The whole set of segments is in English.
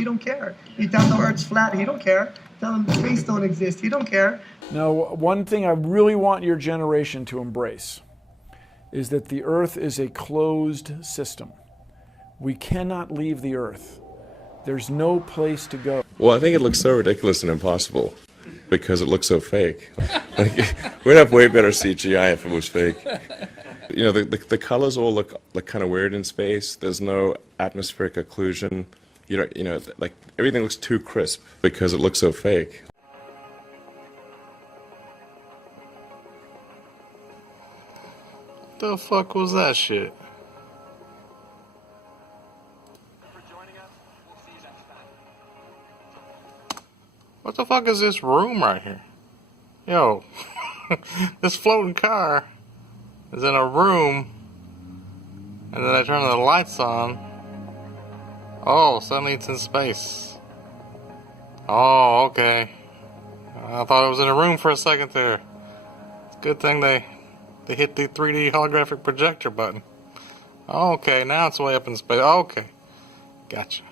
He don't care. You tell him the Earth's flat, he don't care. Tell him space don't exist, he don't care. Now, one thing I really want your generation to embrace is that the Earth is a closed system. We cannot leave the Earth. There's no place to go. Well, I think it looks so ridiculous and impossible because it looks so fake. Like, we'd have way better CGI if it was fake. You know, the colors all look kind of weird in space. There's no atmospheric occlusion. You know, like everything looks too crisp because it looks so fake. The fuck was that shit? What the fuck is this room right here? Yo, this floating car is in a room, and then I turn the lights on. Oh, suddenly it's in space. Oh, okay. I thought it was in a room for a second there. It's a good thing they hit the 3D holographic projector button. Okay, now it's way up in space. Okay, gotcha.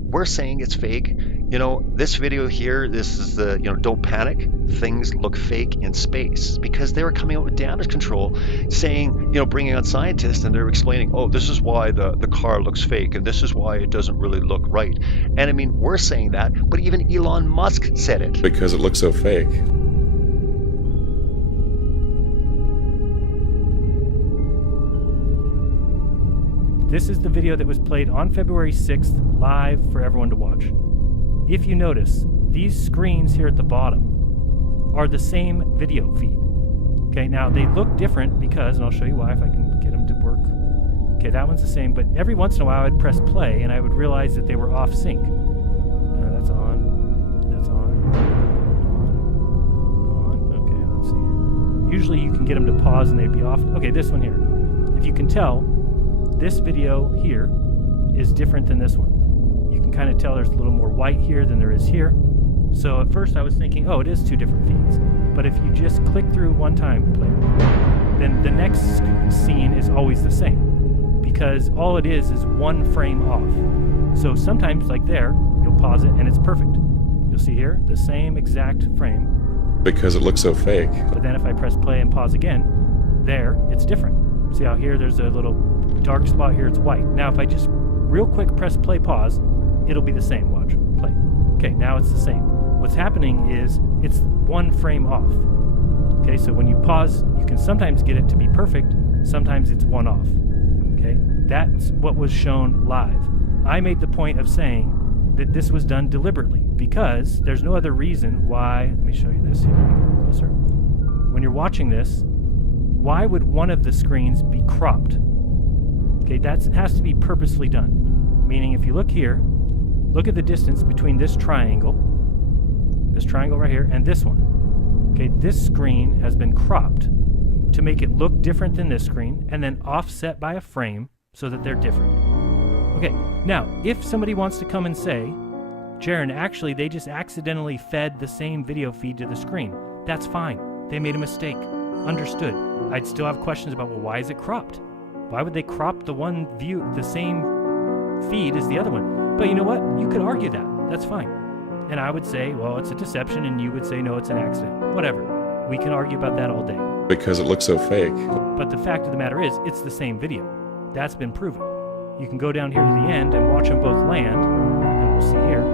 We're saying it's fake. You know, this video here, this is the, you know, don't panic. Things look fake in space because they were coming out with damage control saying, you know, bringing on scientists and they're explaining, oh, this is why the car looks fake and this is why it doesn't really look right. And I mean, we're saying that, but even Elon Musk said it. Because it looks so fake. This is the video that was played on February 6th, live for everyone to watch. If you notice, these screens here at the bottom are the same video feed. Okay, now they look different because, and I'll show you why if I can get them to work. Okay, that one's the same, but every once in a while I'd press play and I would realize that they were off sync. That's on, that's on, okay, let's see here. Usually you can get them to pause and they'd be off. Okay, this one here. If you can tell, this video here is different than this one. You can kind of tell there's a little more white here than there is here. So at first I was thinking, oh, it is two different feeds. But if you just click through one time, then the next scene is always the same because all it is one frame off. So sometimes, like there, you'll pause it and it's perfect. You'll see here the same exact frame. Because it looks so fake. But then if I press play and pause again, there, it's different. See how here there's a little dark spot here, it's white. Now if I just real quick press play pause, it'll be the same. Watch, play. Okay, now it's the same. What's happening is it's one frame off. Okay, so when you pause, you can sometimes get it to be perfect, sometimes it's one off. Okay, that's what was shown live. I made the point of saying that this was done deliberately because there's no other reason why. Let me show you this here, let me get a little closer. When you're watching this, why would one of the screens be cropped? Okay, that has to be purposely done. Meaning if you look here, look at the distance between this triangle right here, and this one. Okay, this screen has been cropped to make it look different than this screen and then offset by a frame so that they're different. Okay, now, if somebody wants to come and say, Jaron, actually they just accidentally fed the same video feed to the screen, that's fine. They made a mistake. Understood. I'd still have questions about, well, why is it cropped? Why would they crop the one view, the same feed as the other one? But you know what? You could argue that. That's fine. And I would say, well, it's a deception, and you would say, no, it's an accident. Whatever. We can argue about that all day. Because it looks so fake. But the fact of the matter is, it's the same video. That's been proven. You can go down here to the end and watch them both land, and we'll see here.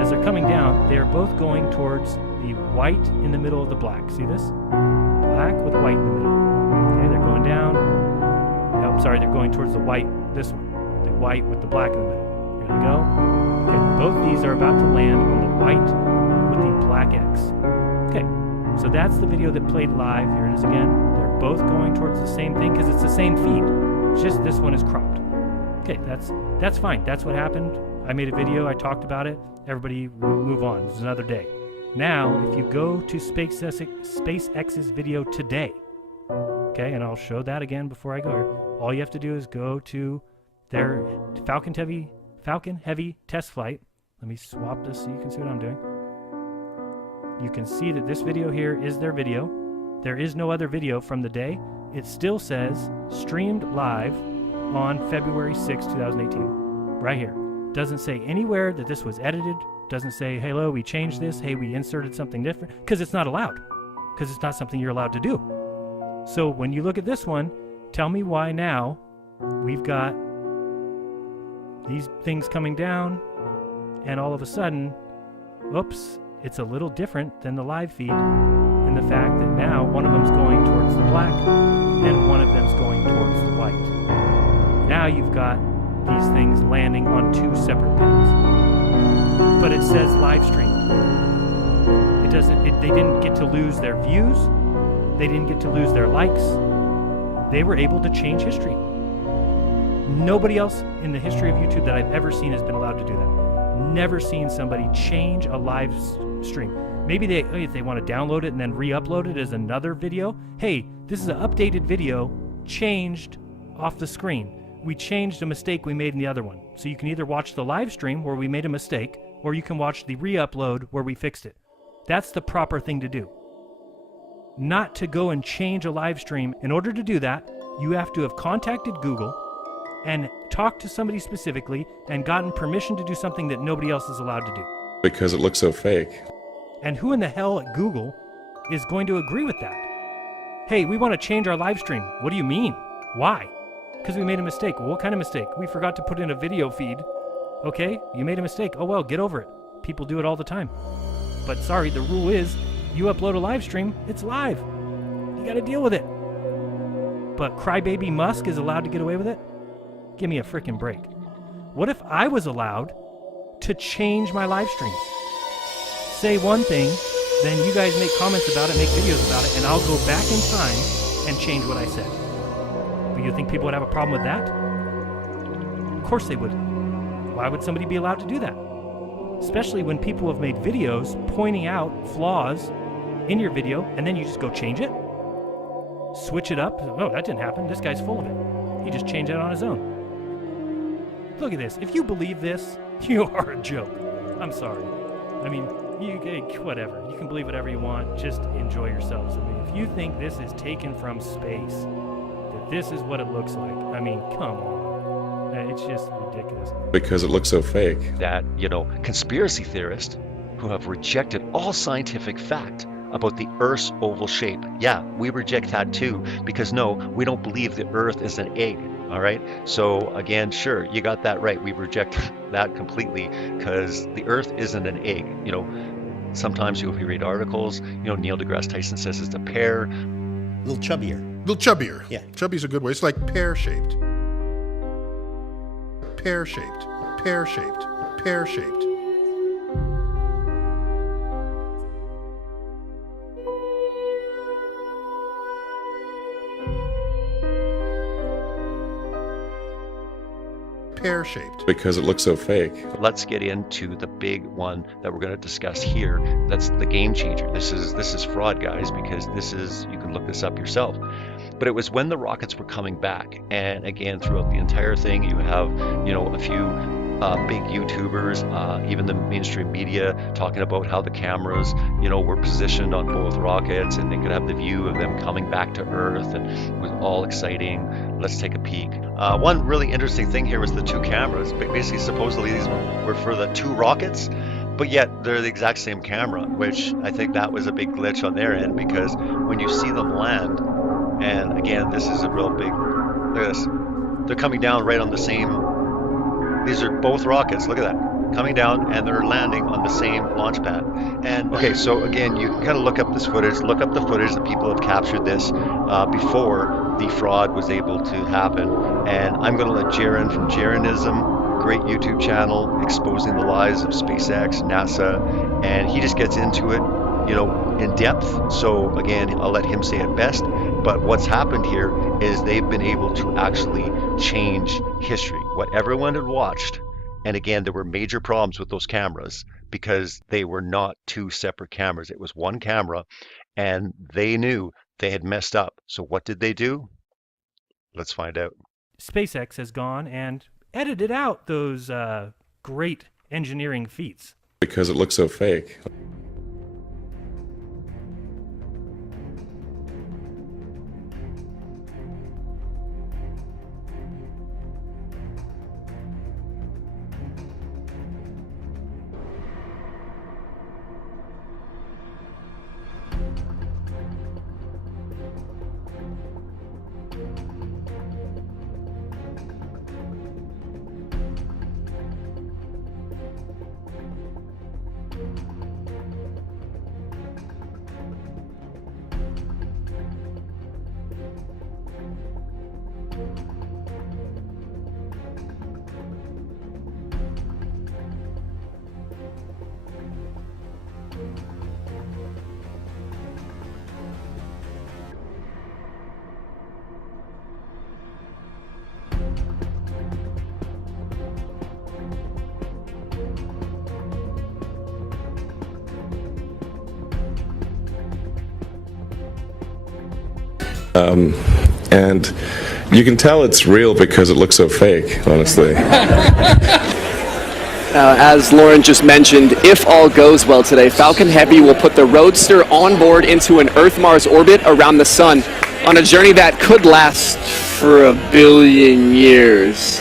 As they're coming down, they are both going towards the white in the middle of the black. See this? Black with white in the middle. Okay, they're going down. I'm sorry, they're going towards the white, this one. The white with the black in the middle. Here they go. Okay, both these are about to land on the white with the black X. Okay, so that's the video that played live. Here it is again. They're both going towards the same thing because it's the same feed. It's just this one is cropped. Okay, that's fine. That's what happened. I made a video. I talked about it. Everybody move on. It's another day. Now, if you go to SpaceX's video today, okay, and I'll show that again before I go here. All you have to do is go to their Falcon Heavy test flight. Let me swap this so you can see what I'm doing. You can see that this video here is their video. There is no other video from the day. It still says streamed live on February 6, 2018. Right here. Doesn't say anywhere that this was edited. Doesn't say, hello, we changed this. Hey, we inserted something different. Because it's not allowed. Because it's not something you're allowed to do. So when you look at this one, tell me why now we've got these things coming down, and all of a sudden, oops, it's a little different than the live feed in the fact that now one of them's going towards the black and one of them's going towards the white. Now you've got these things landing on two separate pins. But it says live stream. They didn't get to lose their views. They didn't get to lose their likes. They were able to change history. Nobody else in the history of YouTube that I've ever seen has been allowed to do that. Never seen somebody change a live stream. Maybe if they want to download it and then re-upload it as another video. Hey, this is an updated video changed off the screen. We changed a mistake we made in the other one. So you can either watch the live stream where we made a mistake, or you can watch the re-upload where we fixed it. That's the proper thing to do. Not to go and change a live stream. In order to do that, you have to have contacted Google and talked to somebody specifically and gotten permission to do something that nobody else is allowed to do. Because it looks so fake. And who in the hell at Google is going to agree with that? Hey, we want to change our live stream. What do you mean? Why? Because we made a mistake. Well, what kind of mistake? We forgot to put in a video feed. Okay, you made a mistake. Oh well, get over it. People do it all the time. But sorry, the rule is, you upload a live stream, it's live. You gotta deal with it. But crybaby MUSK is allowed to get away with it? Give me a frickin' break. What if I was allowed to change my live streams? Say one thing, then you guys make comments about it, make videos about it, and I'll go back in time and change what I said. But you think people would have a problem with that? Of course they would. Why would somebody be allowed to do that? Especially when people have made videos pointing out flaws in your video, and then you just go change it? Switch it up? Oh, that didn't happen. This guy's full of it. He just changed it on his own. Look at this. If you believe this, you are a joke. I'm sorry. I mean, whatever. You can believe whatever you want. Just enjoy yourselves. I mean, if you think this is taken from space, that this is what it looks like, I mean, come on. It's just ridiculous. Because it looks so fake. That, conspiracy theorists who have rejected all scientific fact about the Earth's oval shape. Yeah, we reject that too, because no, we don't believe the Earth is an egg. All right. So again, sure, you got that right. We reject that completely because the Earth isn't an egg. Sometimes you'll read articles. Neil deGrasse Tyson says it's a pear. A little chubbier. Little chubbier. Yeah. Chubby's a good way. It's like pear-shaped. Pear-shaped. Pear-shaped. Pear-shaped. Pear-shaped. Because it looks so fake. Let's get into the big one that we're going to discuss here. That's the game changer. This is fraud, guys, because you can look this up yourself. But it was when the rockets were coming back, and again throughout the entire thing, you have a few big YouTubers, even the mainstream media, talking about how the cameras were positioned on both rockets, and they could have the view of them coming back to Earth, and it was all exciting. Let's take a peek. One really interesting thing here was the two cameras. Basically, supposedly these were for the two rockets, but yet they're the exact same camera, which I think that was a big glitch on their end, because when you see them land, and again, this is a real big, look at this, they're coming down right on the same, these are both rockets, look at that, coming down, and they're landing on the same launch pad. And okay, so again, you gotta look up this footage, look up the footage that people have captured this before the fraud was able to happen. And I'm gonna let Jaron from Jaronism, great YouTube channel exposing the lies of SpaceX, NASA, and he just gets into it, in depth. So again, I'll let him say it best. But what's happened here is they've been able to actually change history. What everyone had watched, and again, there were major problems with those cameras because they were not two separate cameras. It was one camera, and they knew they had messed up. So what did they do? Let's find out. SpaceX has gone and edited out those great engineering feats. Because it looks so fake. And you can tell it's real because it looks so fake, honestly. As Lauren just mentioned, if all goes well today, Falcon Heavy will put the Roadster on board into an Earth-Mars orbit around the sun on a journey that could last for 1 billion years.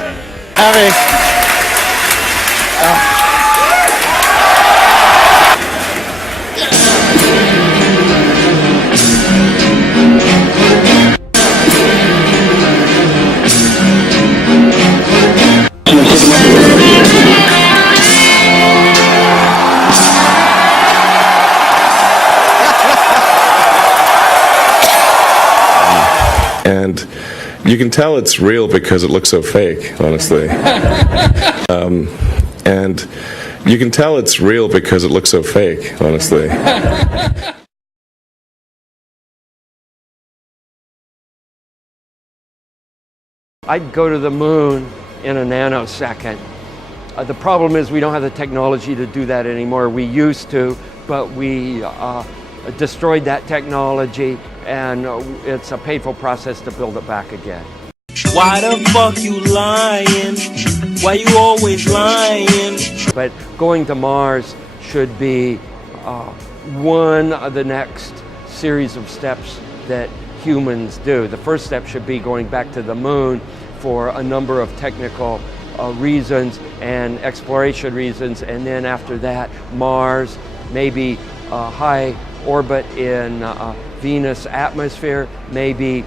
And you can tell it's real because it looks so fake, honestly. And you can tell it's real because it looks so fake, honestly. I'd go to the moon in a nanosecond. The problem is we don't have the technology to do that anymore. We used to, but we destroyed that technology, and it's a painful process to build it back again. Why the fuck you lying? Why you always lying? But going to Mars should be one of the next series of steps that humans do. The first step should be going back to the moon for a number of technical reasons and exploration reasons, and then after that, Mars, maybe high orbit in Venus atmosphere, maybe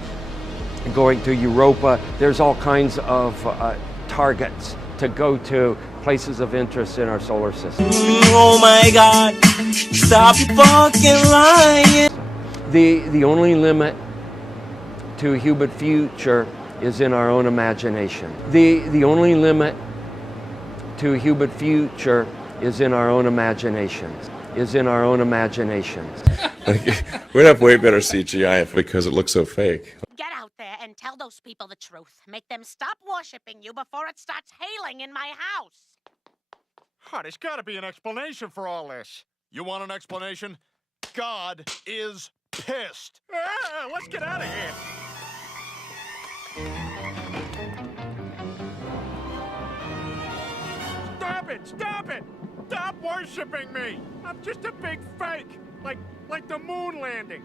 going to Europa. There's all kinds of targets to go to, places of interest in our solar system. Oh my God, stop fucking lying. The only limit to human future is in our own imagination. The only limit to human future is in our own imaginations. Is in our own imaginations. We'd have way better CGI because it looks so fake. Get out there and tell those people the truth. Make them stop worshiping you before it starts hailing in my house. Oh, there's got to be an explanation for all this. You want an explanation? God is pissed. Let's get out of here. Stop it! Stop it! Stop worshiping me! I'm just a big fake, like the moon landing.